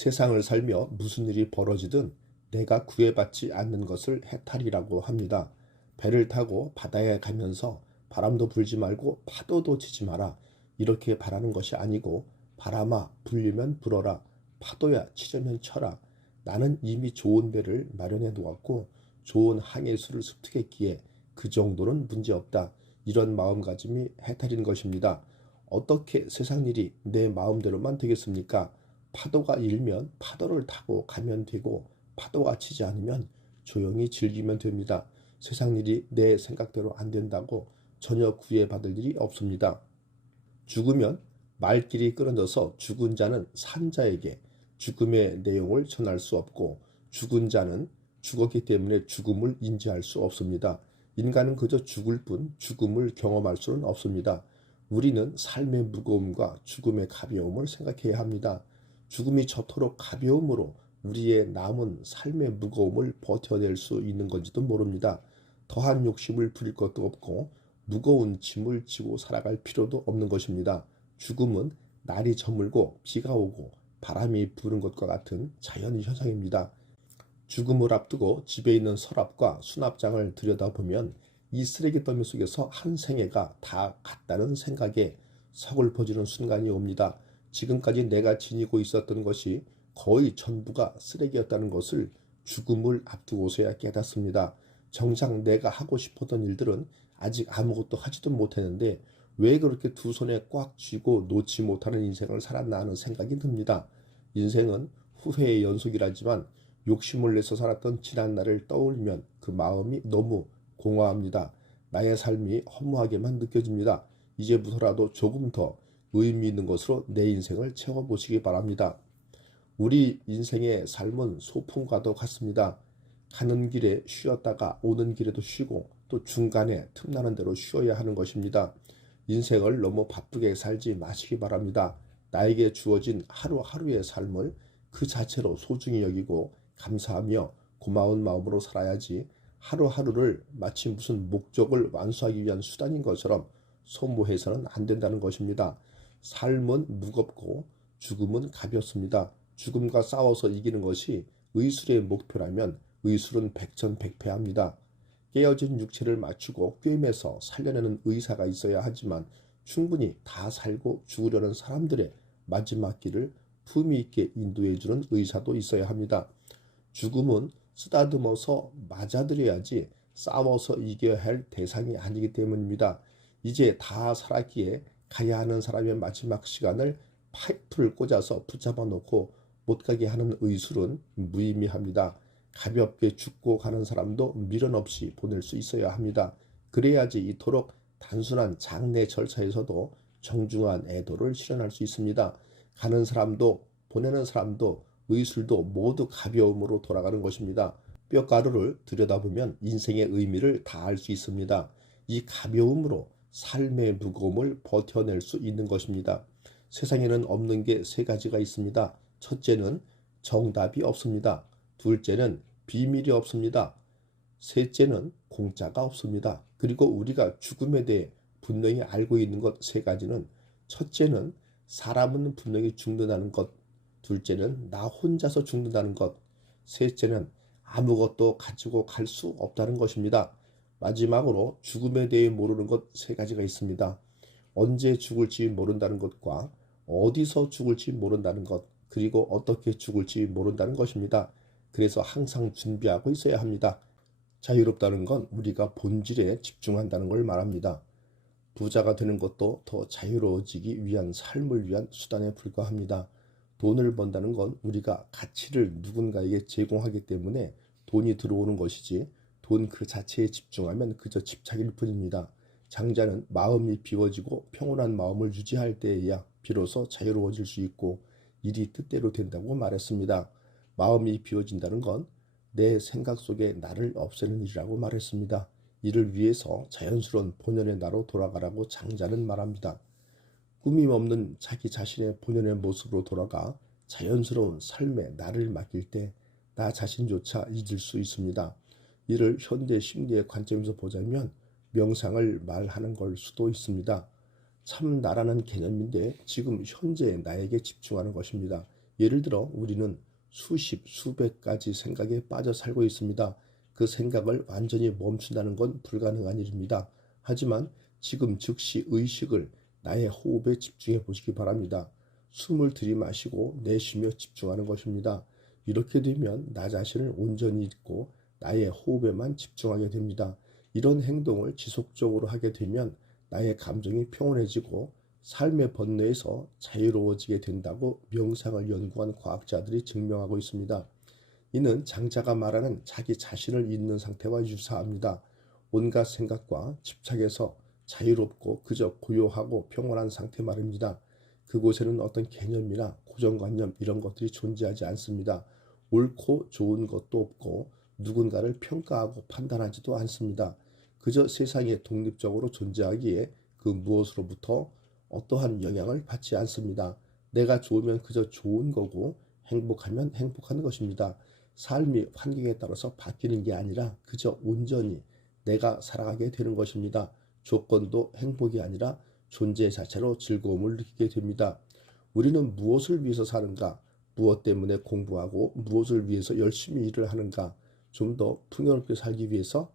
세상을 살며 무슨 일이 벌어지든 내가 구애받지 않는 것을 해탈이라고 합니다. 배를 타고 바다에 가면서 바람도 불지 말고 파도도 치지 마라. 이렇게 바라는 것이 아니고 바람아 불리면 불어라. 파도야 치려면 쳐라. 나는 이미 좋은 배를 마련해 놓았고 좋은 항해수를 습득했기에 그 정도는 문제없다. 이런 마음가짐이 해탈인 것입니다. 어떻게 세상 일이 내 마음대로만 되겠습니까? 파도가 일면 파도를 타고 가면 되고 파도가 치지 않으면 조용히 즐기면 됩니다. 세상 일이 내 생각대로 안 된다고 전혀 구애받을 일이 없습니다. 죽으면 말길이 끊어져서 죽은 자는 산 자에게 죽음의 내용을 전할 수 없고 죽은 자는 죽었기 때문에 죽음을 인지할 수 없습니다. 인간은 그저 죽을 뿐 죽음을 경험할 수는 없습니다. 우리는 삶의 무거움과 죽음의 가벼움을 생각해야 합니다. 죽음이 저토록 가벼움으로 우리의 남은 삶의 무거움을 버텨낼 수 있는 건지도 모릅니다. 더한 욕심을 부릴 것도 없고 무거운 짐을 지고 살아갈 필요도 없는 것입니다. 죽음은 날이 저물고 비가 오고 바람이 부는 것과 같은 자연 현상입니다. 죽음을 앞두고 집에 있는 서랍과 수납장을 들여다보면 이 쓰레기 더미 속에서 한 생애가 다 갔다는 생각에 서글퍼지는 순간이 옵니다. 지금까지 내가 지니고 있었던 것이 거의 전부가 쓰레기였다는 것을 죽음을 앞두고서야 깨닫습니다. 정작 내가 하고 싶었던 일들은 아직 아무것도 하지도 못했는데 왜 그렇게 두 손에 꽉 쥐고 놓지 못하는 인생을 살았나 하는 생각이 듭니다. 인생은 후회의 연속이라지만 욕심을 내서 살았던 지난 날을 떠올리면 그 마음이 너무 공허합니다. 나의 삶이 허무하게만 느껴집니다. 이제부터라도 조금 더 의미 있는 것으로 내 인생을 채워보시기 바랍니다. 우리 인생의 삶은 소풍과도 같습니다. 가는 길에 쉬었다가 오는 길에도 쉬고 또 중간에 틈나는 대로 쉬어야 하는 것입니다. 인생을 너무 바쁘게 살지 마시기 바랍니다. 나에게 주어진 하루하루의 삶을 그 자체로 소중히 여기고 감사하며 고마운 마음으로 살아야지 하루하루를 마치 무슨 목적을 완수하기 위한 수단인 것처럼 소모해서는 안 된다는 것입니다. 삶은 무겁고 죽음은 가볍습니다. 죽음과 싸워서 이기는 것이 의술의 목표라면 의술은 백전백패합니다. 깨어진 육체를 맞추고 꿰매서 살려내는 의사가 있어야 하지만 충분히 다 살고 죽으려는 사람들의 마지막 길을 품위 있게 인도해주는 의사도 있어야 합니다. 죽음은 쓰다듬어서 맞아들여야지 싸워서 이겨야 할 대상이 아니기 때문입니다. 이제 다 살았기에 가야 하는 사람의 마지막 시간을 파이프를 꽂아서 붙잡아 놓고 못 가게 하는 의술은 무의미합니다. 가볍게 죽고 가는 사람도 미련 없이 보낼 수 있어야 합니다. 그래야지 이토록 단순한 장례 절차에서도 정중한 애도를 실현할 수 있습니다. 가는 사람도 보내는 사람도 의술도 모두 가벼움으로 돌아가는 것입니다. 뼈가루를 들여다보면 인생의 의미를 다 알 수 있습니다. 이 가벼움으로 삶의 무거움을 버텨낼 수 있는 것입니다. 세상에는 없는 게 세 가지가 있습니다. 첫째는 정답이 없습니다. 둘째는 비밀이 없습니다. 셋째는 공짜가 없습니다. 그리고 우리가 죽음에 대해 분명히 알고 있는 것 세 가지는 첫째는 사람은 분명히 죽는다는 것, 둘째는 나 혼자서 죽는다는 것, 셋째는 아무것도 가지고 갈 수 없다는 것입니다. 마지막으로 죽음에 대해 모르는 것 세 가지가 있습니다. 언제 죽을지 모른다는 것과 어디서 죽을지 모른다는 것, 그리고 어떻게 죽을지 모른다는 것입니다. 그래서 항상 준비하고 있어야 합니다. 자유롭다는 건 우리가 본질에 집중한다는 걸 말합니다. 부자가 되는 것도 더 자유로워지기 위한 삶을 위한 수단에 불과합니다. 돈을 번다는 건 우리가 가치를 누군가에게 제공하기 때문에 돈이 들어오는 것이지 돈 그 자체에 집중하면 그저 집착일 뿐입니다. 장자는 마음이 비워지고 평온한 마음을 유지할 때에야 비로소 자유로워질 수 있고 일이 뜻대로 된다고 말했습니다. 마음이 비워진다는 건 내 생각 속에 나를 없애는 일이라고 말했습니다. 이를 위해서 자연스러운 본연의 나로 돌아가라고 장자는 말합니다. 꾸밈 없는 자기 자신의 본연의 모습으로 돌아가 자연스러운 삶에 나를 맡길 때 나 자신조차 잊을 수 있습니다. 이를 현대 심리의 관점에서 보자면 명상을 말하는 걸 수도 있습니다. 참 나라는 개념인데 지금 현재 나에게 집중하는 것입니다. 예를 들어 우리는 수십, 수백 가지 생각에 빠져 살고 있습니다. 그 생각을 완전히 멈춘다는 건 불가능한 일입니다. 하지만 지금 즉시 의식을 나의 호흡에 집중해 보시기 바랍니다. 숨을 들이마시고 내쉬며 집중하는 것입니다. 이렇게 되면 나 자신을 온전히 잊고 나의 호흡에만 집중하게 됩니다. 이런 행동을 지속적으로 하게 되면 나의 감정이 평온해지고 삶의 번뇌에서 자유로워지게 된다고 명상을 연구한 과학자들이 증명하고 있습니다. 이는 장자가 말하는 자기 자신을 잊는 상태와 유사합니다. 온갖 생각과 집착에서 자유롭고 그저 고요하고 평온한 상태 말입니다. 그곳에는 어떤 개념이나 고정관념 이런 것들이 존재하지 않습니다. 옳고 좋은 것도 없고 누군가를 평가하고 판단하지도 않습니다. 그저 세상에 독립적으로 존재하기에 그 무엇으로부터 어떠한 영향을 받지 않습니다. 내가 좋으면 그저 좋은 거고 행복하면 행복한 것입니다. 삶이 환경에 따라서 바뀌는 게 아니라 그저 온전히 내가 살아가게 되는 것입니다. 조건도 행복이 아니라 존재 자체로 즐거움을 느끼게 됩니다. 우리는 무엇을 위해서 사는가? 무엇 때문에 공부하고 무엇을 위해서 열심히 일을 하는가? 좀 더 풍요롭게 살기 위해서,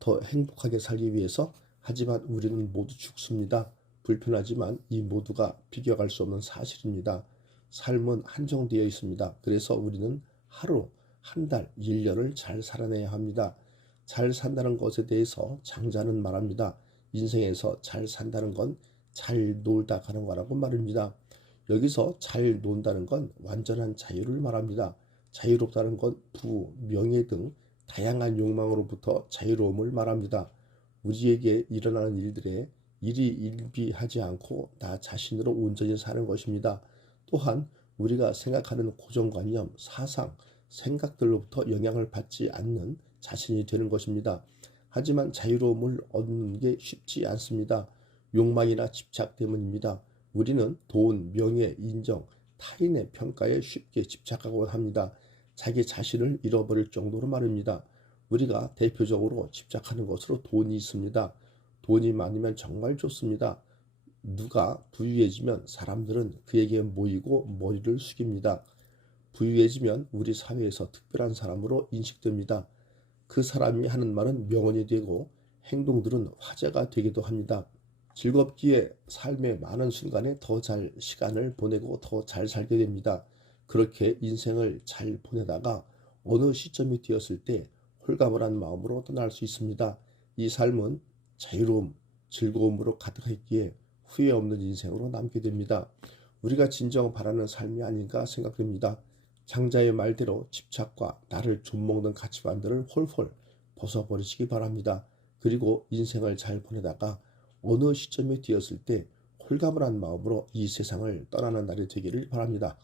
더 행복하게 살기 위해서. 하지만 우리는 모두 죽습니다. 불편하지만 이 모두가 비교할 수 없는 사실입니다. 삶은 한정되어 있습니다. 그래서 우리는 하루, 한 달, 1년을 잘 살아내야 합니다. 잘 산다는 것에 대해서 장자는 말합니다. 인생에서 잘 산다는 건 잘 놀다 가는 거라고 말입니다. 여기서 잘 논다는 건 완전한 자유를 말합니다. 자유롭다는 건 부, 명예 등 다양한 욕망으로부터 자유로움을 말합니다. 우리에게 일어나는 일들에 일희일비하지 않고 나 자신으로 온전히 사는 것입니다. 또한 우리가 생각하는 고정관념, 사상, 생각들로부터 영향을 받지 않는 자신이 되는 것입니다. 하지만 자유로움을 얻는 게 쉽지 않습니다. 욕망이나 집착 때문입니다. 우리는 돈, 명예, 인정, 타인의 평가에 쉽게 집착하곤 합니다. 자기 자신을 잃어버릴 정도로 말입니다. 우리가 대표적으로 집착하는 것으로 돈이 있습니다. 돈이 많으면 정말 좋습니다. 누가 부유해지면 사람들은 그에게 모이고 머리를 숙입니다. 부유해지면 우리 사회에서 특별한 사람으로 인식됩니다. 그 사람이 하는 말은 명언이 되고 행동들은 화제가 되기도 합니다. 즐겁기에 삶의 많은 순간에 더 잘 시간을 보내고 더 잘 살게 됩니다. 그렇게 인생을 잘 보내다가 어느 시점이 되었을 때 홀가분한 마음으로 떠날 수 있습니다. 이 삶은 자유로움, 즐거움으로 가득했기에 후회 없는 인생으로 남게 됩니다. 우리가 진정 바라는 삶이 아닌가 생각됩니다. 장자의 말대로 집착과 나를 좀먹는 가치관들을 홀홀 벗어버리시기 바랍니다. 그리고 인생을 잘 보내다가 어느 시점이 되었을 때 홀가분한 마음으로 이 세상을 떠나는 날이 되기를 바랍니다.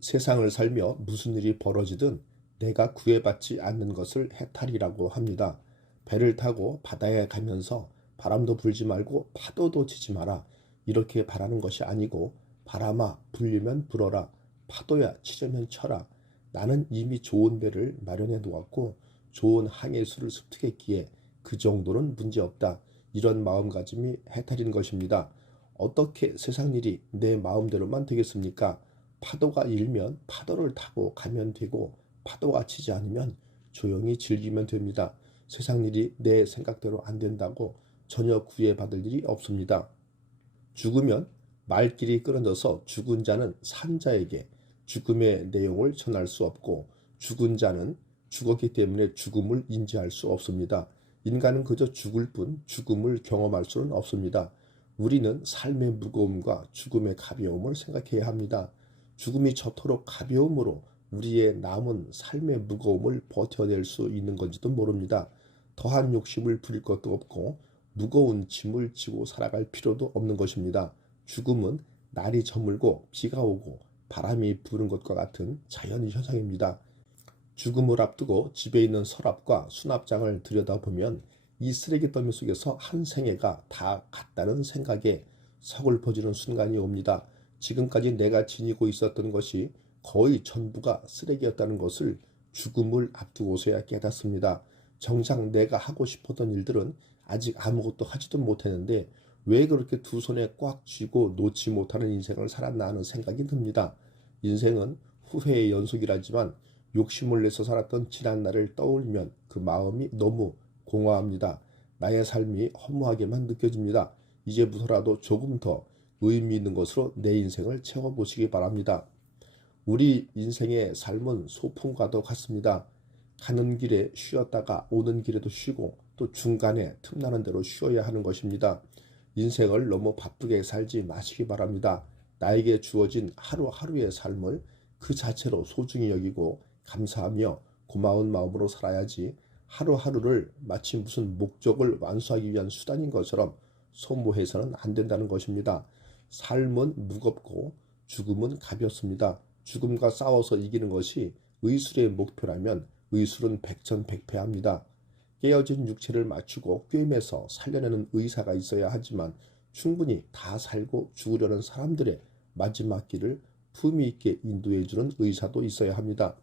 세상을 살며 무슨 일이 벌어지든 내가 구애받지 않는 것을 해탈이라고 합니다. 배를 타고 바다에 가면서 바람도 불지 말고 파도도 치지 마라. 이렇게 바라는 것이 아니고 바람아 불리면 불어라. 파도야 치려면 쳐라. 나는 이미 좋은 배를 마련해 놓았고 좋은 항해수를 습득했기에 그 정도는 문제없다. 이런 마음가짐이 해탈인 것입니다. 어떻게 세상 일이 내 마음대로만 되겠습니까? 파도가 일면 파도를 타고 가면 되고 파도가 치지 않으면 조용히 즐기면 됩니다. 세상 일이 내 생각대로 안 된다고 전혀 구애받을 일이 없습니다. 죽으면 말길이 끊어져서 죽은 자는 산 자에게 죽음의 내용을 전할 수 없고 죽은 자는 죽었기 때문에 죽음을 인지할 수 없습니다. 인간은 그저 죽을 뿐 죽음을 경험할 수는 없습니다. 우리는 삶의 무거움과 죽음의 가벼움을 생각해야 합니다. 죽음이 저토록 가벼움으로 우리의 남은 삶의 무거움을 버텨낼 수 있는 건지도 모릅니다. 더한 욕심을 부릴 것도 없고 무거운 짐을 지고 살아갈 필요도 없는 것입니다. 죽음은 날이 저물고 비가 오고 바람이 부는 것과 같은 자연 현상입니다. 죽음을 앞두고 집에 있는 서랍과 수납장을 들여다보면 이 쓰레기 더미 속에서 한 생애가 다 갔다는 생각에 서글퍼지는 순간이 옵니다. 지금까지 내가 지니고 있었던 것이 거의 전부가 쓰레기였다는 것을 죽음을 앞두고서야 깨닫습니다. 정작 내가 하고 싶었던 일들은 아직 아무것도 하지도 못했는데 왜 그렇게 두 손에 꽉 쥐고 놓지 못하는 인생을 살았나 하는 생각이 듭니다. 인생은 후회의 연속이라지만 욕심을 내서 살았던 지난 날을 떠올리면 그 마음이 너무 공허합니다. 나의 삶이 허무하게만 느껴집니다. 이제부터라도 조금 더 의미 있는 것으로 내 인생을 채워보시기 바랍니다. 우리 인생의 삶은 소풍과도 같습니다. 가는 길에 쉬었다가 오는 길에도 쉬고 또 중간에 틈나는 대로 쉬어야 하는 것입니다. 인생을 너무 바쁘게 살지 마시기 바랍니다. 나에게 주어진 하루하루의 삶을 그 자체로 소중히 여기고 감사하며 고마운 마음으로 살아야지 하루하루를 마치 무슨 목적을 완수하기 위한 수단인 것처럼 소모해서는 안 된다는 것입니다. 삶은 무겁고 죽음은 가볍습니다. 죽음과 싸워서 이기는 것이 의술의 목표라면 의술은 백전백패합니다. 깨어진 육체를 맞추고 꿰매서 살려내는 의사가 있어야 하지만 충분히 다 살고 죽으려는 사람들의 마지막 길을 품위 있게 인도해주는 의사도 있어야 합니다.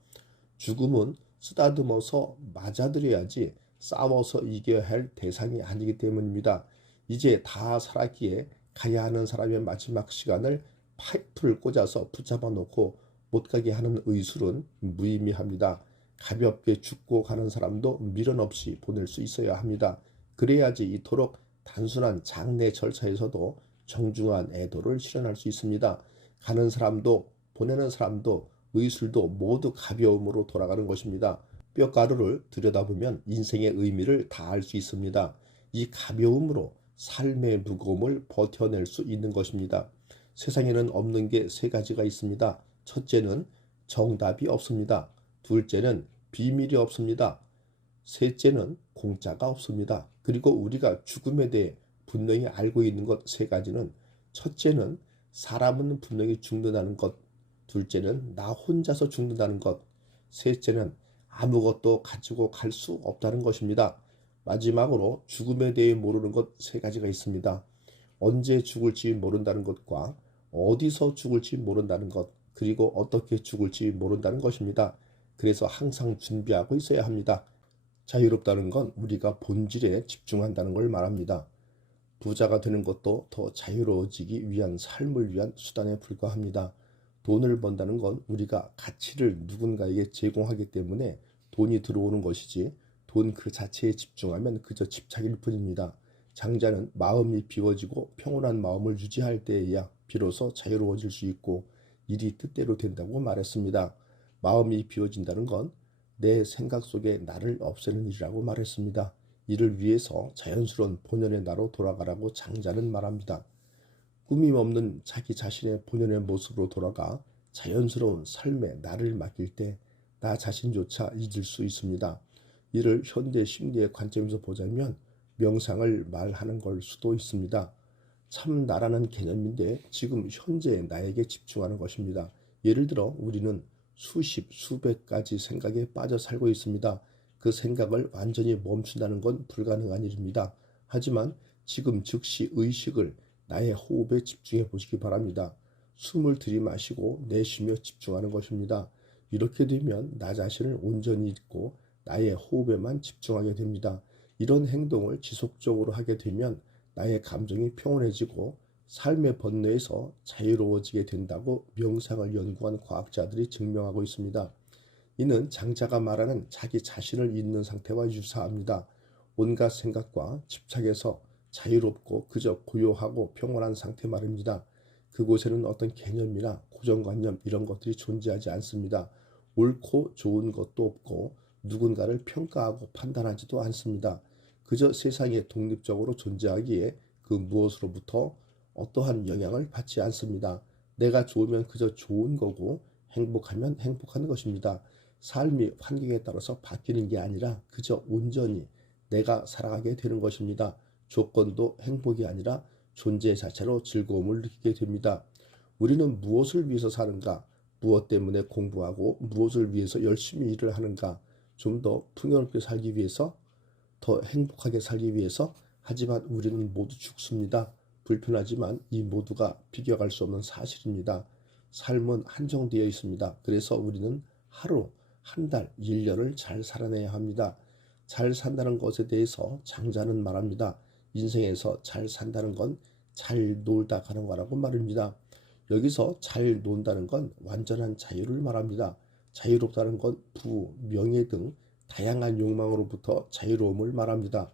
죽음은 쓰다듬어서 맞아들여야지 싸워서 이겨야 할 대상이 아니기 때문입니다. 이제 다 살았기에 가야 하는 사람의 마지막 시간을 파이프를 꽂아서 붙잡아 놓고 못 가게 하는 의술은 무의미합니다. 가볍게 죽고 가는 사람도 미련 없이 보낼 수 있어야 합니다. 그래야지 이토록 단순한 장례 절차에서도 정중한 애도를 실현할 수 있습니다. 가는 사람도 보내는 사람도 의술도 모두 가벼움으로 돌아가는 것입니다. 뼈가루를 들여다보면 인생의 의미를 다 알 수 있습니다. 이 가벼움으로 삶의 무거움을 버텨낼 수 있는 것입니다. 세상에는 없는 게 세 가지가 있습니다. 첫째는 정답이 없습니다. 둘째는 비밀이 없습니다. 셋째는 공짜가 없습니다. 그리고 우리가 죽음에 대해 분명히 알고 있는 것 세 가지는 첫째는 사람은 분명히 죽는다는 것, 둘째는 나 혼자서 죽는다는 것, 셋째는 아무것도 가지고 갈 수 없다는 것입니다. 마지막으로 죽음에 대해 모르는 것 세 가지가 있습니다. 언제 죽을지 모른다는 것과 어디서 죽을지 모른다는 것, 그리고 어떻게 죽을지 모른다는 것입니다. 그래서 항상 준비하고 있어야 합니다. 자유롭다는 건 우리가 본질에 집중한다는 걸 말합니다. 부자가 되는 것도 더 자유로워지기 위한 삶을 위한 수단에 불과합니다. 돈을 번다는 건 우리가 가치를 누군가에게 제공하기 때문에 돈이 들어오는 것이지 돈 그 자체에 집중하면 그저 집착일 뿐입니다. 장자는 마음이 비워지고 평온한 마음을 유지할 때에야 비로소 자유로워질 수 있고 일이 뜻대로 된다고 말했습니다. 마음이 비워진다는 건 내 생각 속에 나를 없애는 일이라고 말했습니다. 이를 위해서 자연스러운 본연의 나로 돌아가라고 장자는 말합니다. 꾸밈 없는 자기 자신의 본연의 모습으로 돌아가 자연스러운 삶에 나를 맡길 때 나 자신조차 잊을 수 있습니다. 이를 현대 심리의 관점에서 보자면 명상을 말하는 걸 수도 있습니다. 참 나라는 개념인데 지금 현재 나에게 집중하는 것입니다. 예를 들어 우리는 수십, 수백 가지 생각에 빠져 살고 있습니다. 그 생각을 완전히 멈춘다는 건 불가능한 일입니다. 하지만 지금 즉시 의식을 나의 호흡에 집중해 보시기 바랍니다. 숨을 들이마시고 내쉬며 집중하는 것입니다. 이렇게 되면 나 자신을 온전히 잊고 나의 호흡에만 집중하게 됩니다. 이런 행동을 지속적으로 하게 되면 나의 감정이 평온해지고 삶의 번뇌에서 자유로워지게 된다고 명상을 연구한 과학자들이 증명하고 있습니다. 이는 장자가 말하는 자기 자신을 잊는 상태와 유사합니다. 온갖 생각과 집착에서 자유롭고 그저 고요하고 평온한 상태 말입니다. 그곳에는 어떤 개념이나 고정관념 이런 것들이 존재하지 않습니다. 옳고 좋은 것도 없고 누군가를 평가하고 판단하지도 않습니다. 그저 세상에 독립적으로 존재하기에 그 무엇으로부터 어떠한 영향을 받지 않습니다. 내가 좋으면 그저 좋은 거고 행복하면 행복한 것입니다. 삶이 환경에 따라서 바뀌는 게 아니라 그저 온전히 내가 살아가게 되는 것입니다. 조건도 행복이 아니라 존재 자체로 즐거움을 느끼게 됩니다. 우리는 무엇을 위해서 사는가? 무엇 때문에 공부하고 무엇을 위해서 열심히 일을 하는가? 좀 더 풍요롭게 살기 위해서, 더 행복하게 살기 위해서. 하지만 우리는 모두 죽습니다. 불편하지만 이 모두가 비교할 수 없는 사실입니다. 삶은 한정되어 있습니다. 그래서 우리는 하루, 한 달, 1년을 잘 살아내야 합니다. 잘 산다는 것에 대해서 장자는 말합니다. 인생에서 잘 산다는 건 잘 놀다 가는 거라고 말입니다. 여기서 잘 논다는 건 완전한 자유를 말합니다. 자유롭다는 건 부, 명예 등 다양한 욕망으로부터 자유로움을 말합니다.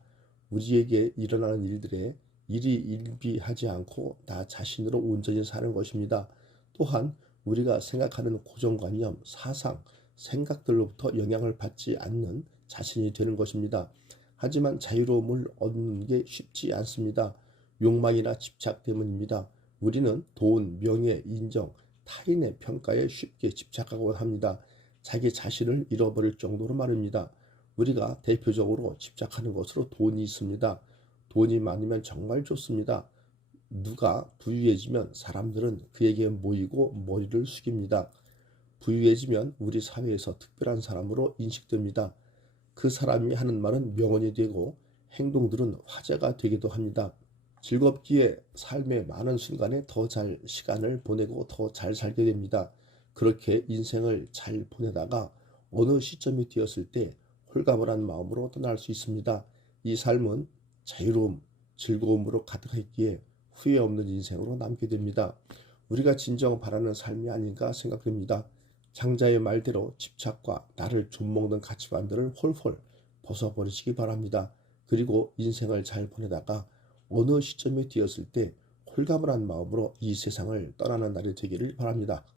우리에게 일어나는 일들에 일희일비하지 않고 나 자신으로 온전히 사는 것입니다. 또한 우리가 생각하는 고정관념, 사상, 생각들로부터 영향을 받지 않는 자신이 되는 것입니다. 하지만 자유로움을 얻는 게 쉽지 않습니다. 욕망이나 집착 때문입니다. 우리는 돈, 명예, 인정, 타인의 평가에 쉽게 집착하곤 합니다. 자기 자신을 잃어버릴 정도로 말입니다. 우리가 대표적으로 집착하는 것으로 돈이 있습니다. 돈이 많으면 정말 좋습니다. 누가 부유해지면 사람들은 그에게 모이고 머리를 숙입니다. 부유해지면 우리 사회에서 특별한 사람으로 인식됩니다. 그 사람이 하는 말은 명언이 되고 행동들은 화제가 되기도 합니다. 즐겁기에 삶의 많은 순간에 더 잘 시간을 보내고 더 잘 살게 됩니다. 그렇게 인생을 잘 보내다가 어느 시점이 되었을 때 홀가분한 마음으로 떠날 수 있습니다. 이 삶은 자유로움, 즐거움으로 가득했기에 후회 없는 인생으로 남게 됩니다. 우리가 진정 바라는 삶이 아닌가 생각됩니다. 장자의 말대로 집착과 나를 좀먹는 가치관들을 홀홀 벗어버리시기 바랍니다. 그리고 인생을 잘 보내다가 어느 시점에 되었을 때 홀가분한 마음으로 이 세상을 떠나는 날이 되기를 바랍니다.